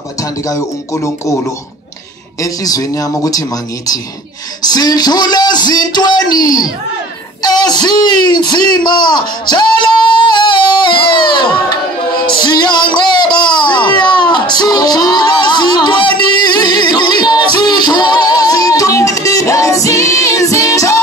abathandekayo uNkulunkulu enhlizweni yami ukuthi mangithi sidlule ezintweni ezinzima njalo siyanqoba sidlule ezintweni ezinzima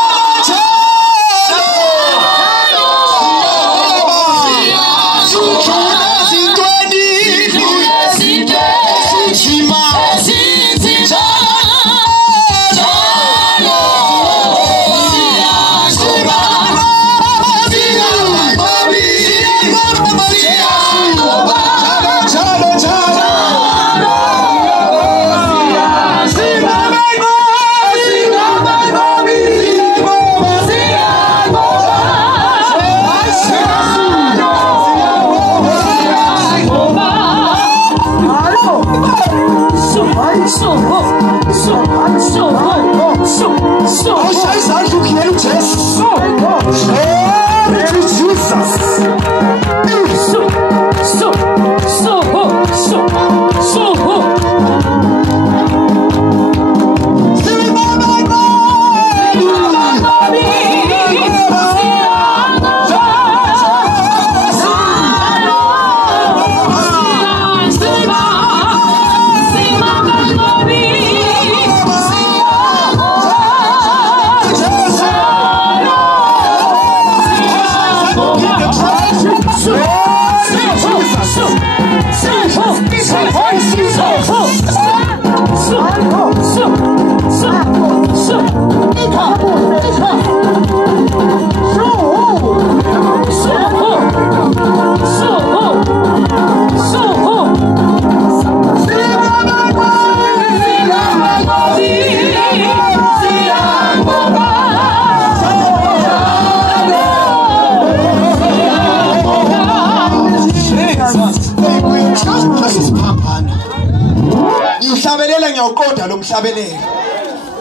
ngiyaqonda lo mhlabelelo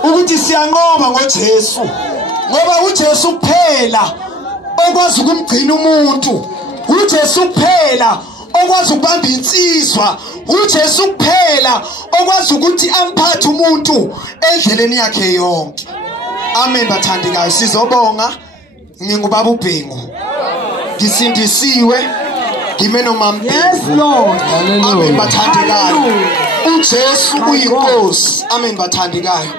ukuthi siyanqoba ngoJesu ngoba uJesu kuphela okwazi ukumgcina umuntu, uJesu kuphela okwazi ukubamba insizwa, uJesu kuphela okwazi ukuthi amphathe umuntu endleleni yakhe yonke. Amen bathandekayo, sizobonga ngingubaba uBhengu, ngisindisiwe ngime nomambi. Yes Lord. Amen bathandekayo, uJesu uyinkosi. Amen bathandekayo,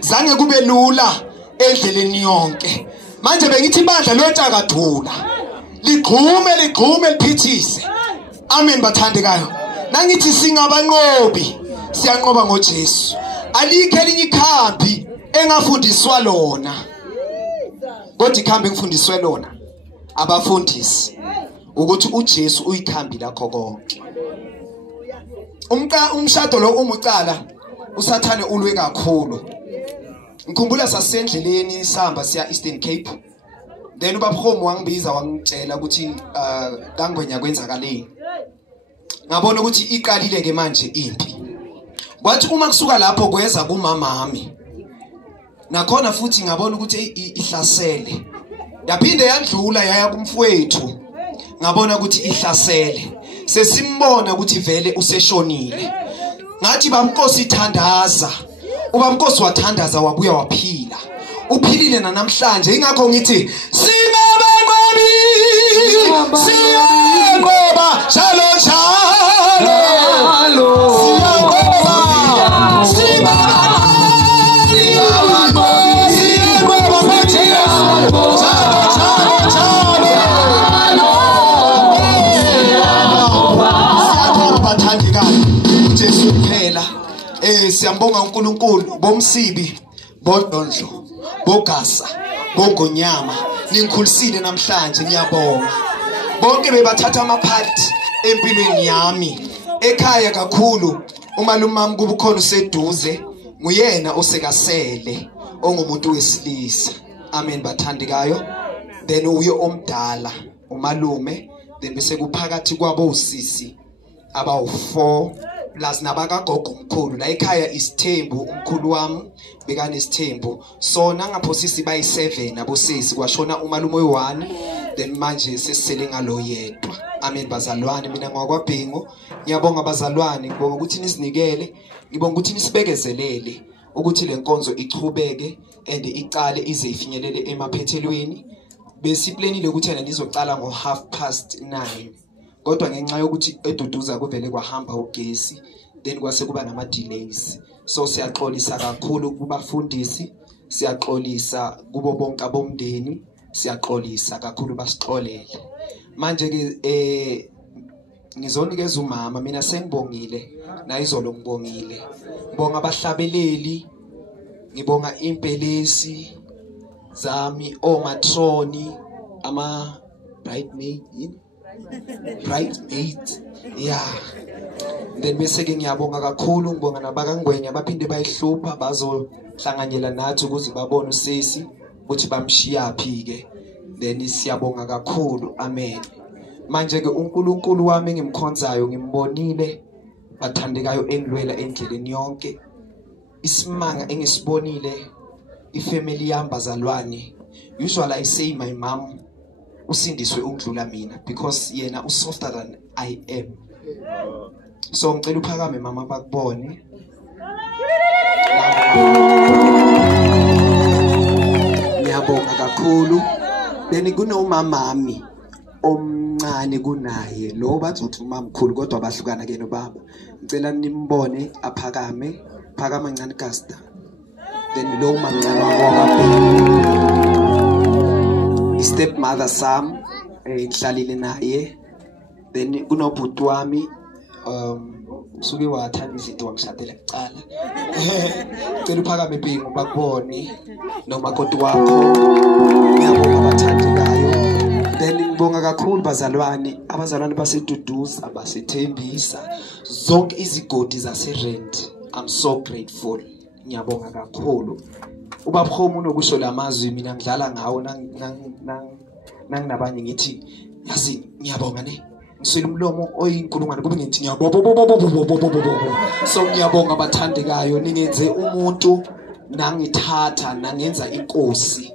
zange kube lula endleleni yonke. Manje bengithi ibandla loTakadula ligqume liphithise. Amen bathandekayo, nangithi singabanqobi siyanqoba ngoJesu. Alikho elinye ikhambi engafundiswa lona, kodwa ikhambi engifundiswe lona abafundisi ukuthi uJesu uyikhambi lakho konke. Umshado lo umucala usathane ulwe kakhulu. Ngikhumbula sasendleleni sihamba siya Eastern Cape, then ubabhomu wangibiza wangitshela ukuthi kangwenya kwenzakaleni. Ngabona ukuthi iqalile ke manje impi. Kwathi uma kusuka lapho kweza kumamami, nakhona futhi ngabona ukuthi ihlasele. Yaphinde yandlula yaya kumfowethu, ngabona ukuthi ihlasele. Sesimbona ukuthi vele useshonile. Ngathi bamnkosi ithandaza, ubamnkosi wathandaza wabuya waphila. Uphilile namhlanje, ingakho ngithi singabanqobi siyanqoba njalo njalo. Siyambonga uNkulunkulu bomsibi bodondlo bogasa bongonyama, ningikhulisile namhlanje, ngiyabonga. Bonke bebathatha amaphathi empilweni yami ekhaya kakhulu. Umalumami kuba ukhona useduze, nguyena osekasele ongumuntu wesilisa. Amen bathandekayo. Then uye omdala umalume, then bese kuphakathi kwabo usisi abawu4 plus nabakagogo umkhulu. La ekhaya isithembu, umkhulu wami bekanesithembu. So nangapho sisi bayi7 abosisi, kwashona umalume oyi1, then manje sesisele ngalo yedwa. Amen bazalwane, mina ngwakwabhengu ngiyabonga bazalwane, ngibonga ukuthi nisinikele, ngibonga ukuthi nisibekezelele ukuthi le nkonzo ichubeke and iqale ize ifinyelele emaphethelweni. Besiplanile ukuthi yena nizocala ngo 9:30, kodwa ngenxa yokuthi eduduza kuvele kwahamba ugesi, then kwase kuba nama delays. So siyaxolisa kakhulu kubafundisi, siyaxolisa kubo bonke abomndeni, siyaxolisa kakhulu basixolele. Manje ke ngizonikeza umama, mina sengibongile nayizolo ngibongile. Ngibonga abahlabeleli, ngibonga impelesi zami, omatroni, ama bridesmaid, yeah. Then bese ke ngiyabonga kakhulu, ngibonga nabakangwenya abaphinde bayihlupha bazohlanganyela nathi ukuze babone usisi ukuthi bamshiya phi ke. Then siyabonga kakhulu. Amen. Manje ke uNkulunkulu wami ngimkhonzayo ngimbonile, bathandekayo engilwela endleleni yonke. Isimanga engisibonile ifamily yami bazalwane. Usually I say my mom usindiswe ungidlula mina because yena usofter than I am. So ngicela uphakame mama bakubone. Ngiyabonga kakhulu. Then kunomamami omncane kunaye lo bathi uthi umamkhulu kodwa abahlukana ke nobaba. Ngicela nimbone aphakame, phakama ncane Gasta. Then lo mamncane wakhe step mother Sam ngihlalile naye. Then kunobhuti wami usuke wathanda izinto wangishadela kuqala. Ngicela uphakame Bhengu bakubone nomakoti wakho. Ngiyabonga abathandekayo. Then ngibonga kakhulu bazalwane, abazalwane baseduduza, abasethembisa, zonke izigodi zaseRand. I'm so grateful. Ngiyabonga kakhulu. Ubaba Khomo unokusho lamazwi mina ngidlala ngawo nanginabanye ngithi yazi ngiyabonga ne. Ngiswele umlomo oyinkulungwane kube ngithi ngiyabonga. So ngiyabonga abathandekayo, ningenze umuntu nangithatha nangenza inkosi.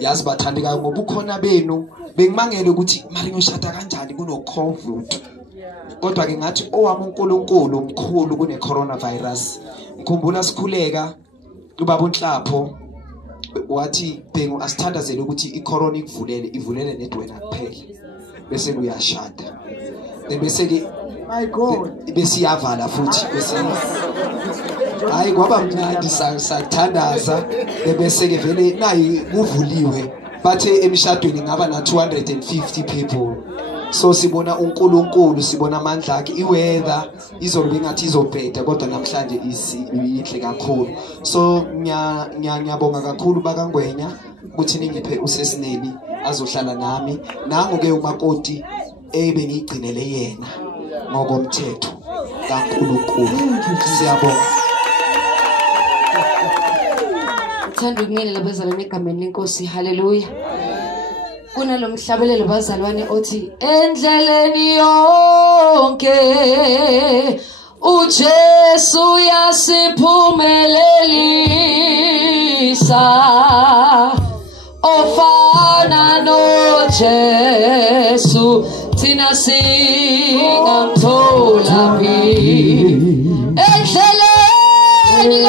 Yazi bathandekayo ngoba ukhona benu bengimangele ukuthi mari ngishada kanjani kuno COVID. Kodwa ke ngathi owami uNkulunkulu omkhulu kune coronavirus. Ngikhumbula sikhuleka ubaba uNhlapho wathi Bhengu asithandazele ukuthi icorona ivulele nedwena kuphela bese uyashada. Bese ke my God bese yavala futhi bese hayi kwaba mnandi sathandaza. Bese ke vele nayi kuvuliwe bathe emshadweni ngaba na 250 people. So sibona uNkulunkulu, sibona amandla akhe. Iweather izobe ngathi izobheda kodwa namhlanje iyihle kakhulu. So ngiyabonga kakhulu bakangwenya ukuthi ningiphe uSesineli azohlala nami. Nangu ke umakoti ebengigcinele yena ngokomthetho kaNkulunkulu. Siyabonga. Thanda ukumela labazalwane egameni lenkosi. Haleluya. Kunalomhlabelelo bazalwane othi endleleni yonke uJesu yasiphumelelisa, ofana noJesu thina singamthola phi endleleni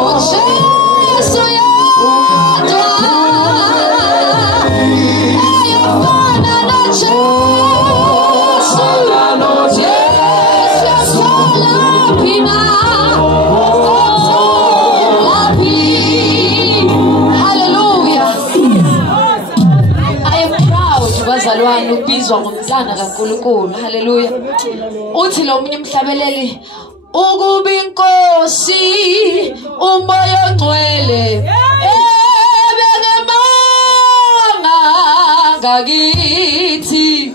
uJesu bazalwane ubizwa ngomntana kaNkulunkulu. Haleluya. Uthi lo munye umhlabeleli ukuba inkosi umoya ongcwele ebengemanga ngakithi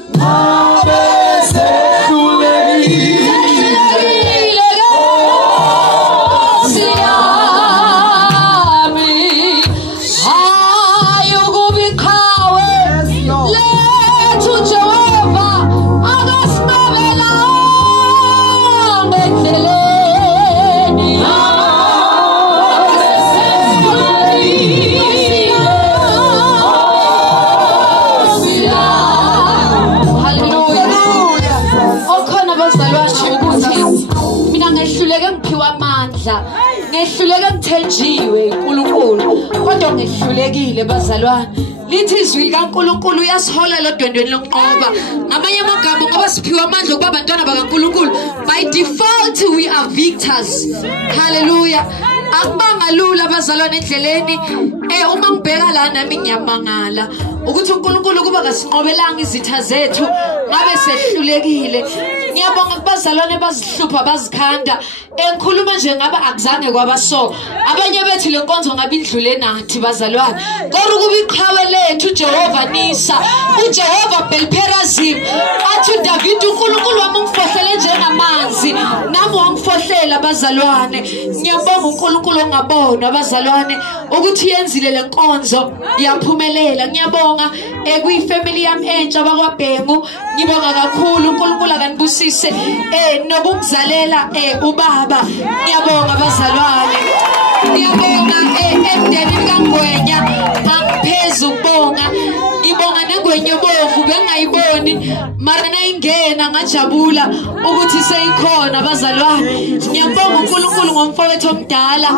bazalwane ukuthi mina ngehluleke ngiphiwa amandla, ngehluleke ngithenjiwe uNkulunkulu, kodwa ngehlulekile bazalwane. Lithi izwi likaNkulunkulu uyasihola lodwendweni lokunqoba. Ngamanye amagama ngoba siphiwe amandla okuba abantwana bakaNkulunkulu, by default we are victors. Hallelujah. Akubanga lula bazalwane endleleni. Uma ngibheka la nami ngiyamangala ukuthi uNkulunkulu kuba kasinqobelanga izitha zethu ngabe sehlulekile. Ngiyabonga kubazalwane bazihlupha bazikhanda. Engikhuluma nje ngaba akuzange kwaba so. Abanye bethi le nkonzo ngabe indlule nathi bazalwane. Kodwa kuba iqhawe lethu uJehova Nisa, uJehova Belperazim, athi uDavid uNkulunkulu wami ungifohlele njengamanzi, nami wangifohlela bazalwane. Ngiyabonga uNkulunkulu ongabona bazalwane ukuthi yenzile le nkonzo yaphumelela. Ngiyabonga kuyifamily yami entsha bakwaBhengu. Ngibonga kakhulu uNkulunkulu akanibusise nokungizalela ubaba. Ngiyabonga bazalwane. Ngiyabonga emndenini kaNgwenya angiphezulu ukubonga. Ngibonga neNgwenya obovu bengayiboni mara nayingena ngajabula ukuthi seyikhona bazalwane. Ngiyabonga uNkulunkulu ngomfowethu omdala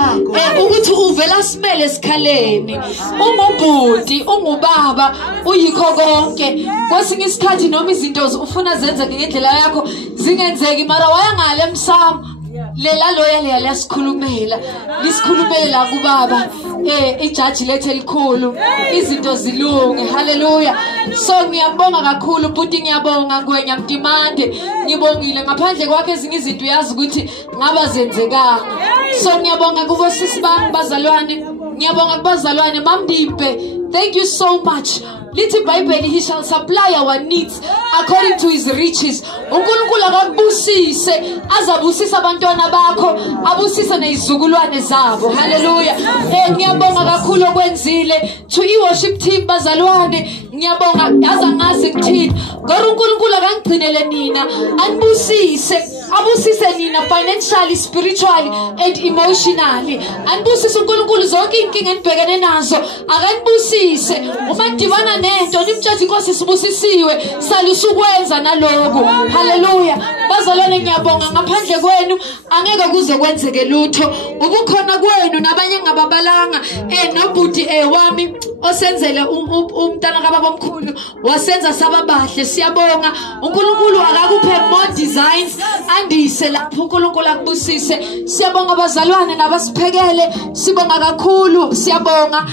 ukuthi uvela simele sikhaleni. Ungubhuti, ungubaba, uyikho konke. Kwesinye isikhathi noma izinto ufuna zenzeke ngendlela yakho zingenzeki mara wayangale emsamo. Lela loya leya lasikhulumela, lisikhulumele la kubaba ijaji lethe elikhulu izinto zilunge. Haleluya. So ngiyabonga kakhulu bhuti, ngiyabonga Ngwenya Mdimande, ngibongile ngaphandle kwakhe ezinye izinto uyazi ukuthi ngaba zenzekanga. So ngiyabonga kubo sisi bami bazalwane, ngiyabonga kubazalwane Mamdimpe, thank you so much. Lithi iBhayibheli, he shall supply our needs according to his riches. uNkulunkulu akabusise, azabusisa abantwana bakho, abusise nezizukulwane zabo. Haleluya. Ngiyabonga kakhulu okwenzile to i-worship team bazalwane. Ngiyabonga azangazi ngithini ngoba uNkulunkulu akangigcinele nina, anibusise, abusise nina financially, spiritually and emotionally. Anibusise uNkulunkulu zonke inkinga enibhekene nazo, akanibusise. Uma ndibana nento nimtshela inkosi sibusisiwe, salusukwenza naloku. Haleluya. Bazalwane ngiyabonga ngaphandle kwenu angeke kuze kwenzeke lutho. Ukukhona kwenu nabanye ngababalanga nobhuti wami osenzele umntana kababa omkhulu wasenza sababahle. Siyabonga uNkulunkulu akakuphe more designs, andise lapho uNkulunkulu akubusise. Siyabonga bazalwane nabasiphekele, sibonga kakhulu. Siyabonga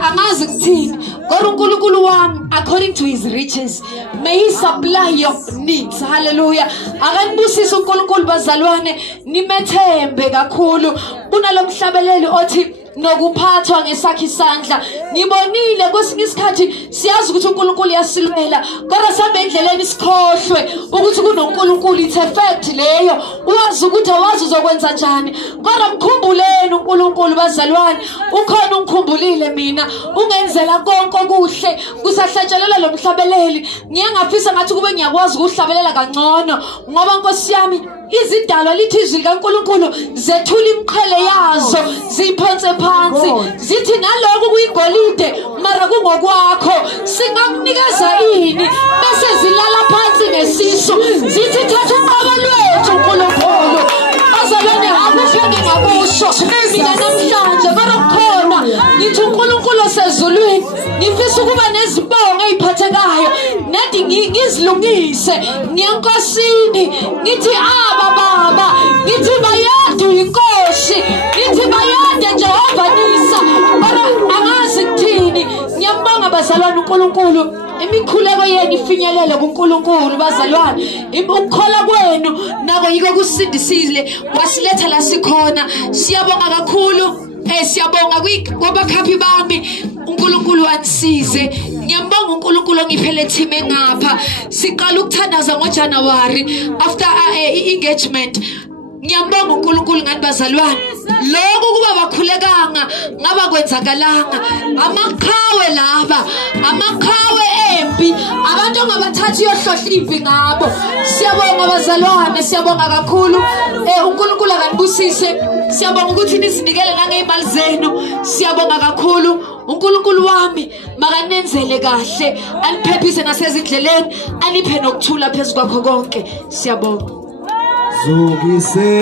angazi ukuthini kodwa uNkulunkulu wami according to his riches may he supply your needs. Hallelujah. Akanibusise uNkulunkulu bazalwane, nimethembe kakhulu kunalomhlabeleli othi nokuphathwa ngesakhe isandla. Ngibonile kwesinye isikhathi siyazi ukuthi uNkulunkulu yasilwela kodwa sambe endleleni sikhohlwe ukuthi kunoNkulunkulu. It's a fact leyo, uyazi ukuthi awazi uzokwenza njani kodwa mkhumbuleni uNkulunkulu bazalwane. Ukhona ungikhumbulile mina, ungenzela konke okuhle kusahlatshelela lo mhlabeleli. Ngiyangafisa ngathi kube ngiyakwazi ukuhlabelela kangcono ngoba Nkosi yami izidalwa lithi izwi likaNkulunkulu zethula imqhele yazo ziphonse phansi zithi naloko kuyigolide mara kungokwakho singakunikeza ini bese zilala phansi ngesisu zithi thatha uqaba lwethu uNkulunkulu. Bazalwane akufike ngakusho mina namhlanje barokhona ngithi uNkulunkulu osezulwini ngifisa ukuba nezibongo eziphathekayo nathi ngizilungise ngiyankosini ngithi baba ngithi bayade inkosi ngithi bayade Jehova Nisa bara angazi kuthini. Ngiyabonga bazalwane uNkulunkulu imikhuleko yenu ifinyelele kuNkulunkulu bazalwane. Ukukhola kwenu nako yiko kusindisile wasiletha la sikhona. Siyabonga kakhulu. Siyabonga kwabakhaphi bami uNkulunkulu anisize. Ngiyabonga uNkulunkulu ongiphele team engapha. Siqala ukuthandaza ngoJanuary after engagement. Ngiyabonga uNkulunkulu ngani bazalwane. Lokho kuba bakhulekanga ngaba kwenzakalanga. Amaqhawe laba, amaqhawe empi, abantu ongabathathi yohlohla impi ngabo. Siyabonga bazalwane, siyabonga kakhulu. uNkulunkulu akanibusise. Siyabonga ukuthi nizinikele nangeimali zenu. Siyabonga kakhulu. uNkulunkulu wami makanenzele kahle, aniphephise nasezindleleni, aniphe nokuthula phezulu kwakho konke. Siyabonga. Zukise